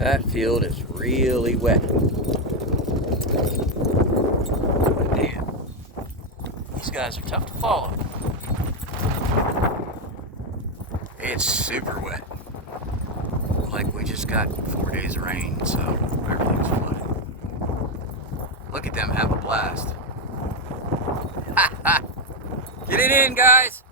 That field is really wet. Damn. These guys are tough to follow. It's super wet. Like we just got 4 days of rain, so everything's flooded. Look at them have a blast. Get it in, guys!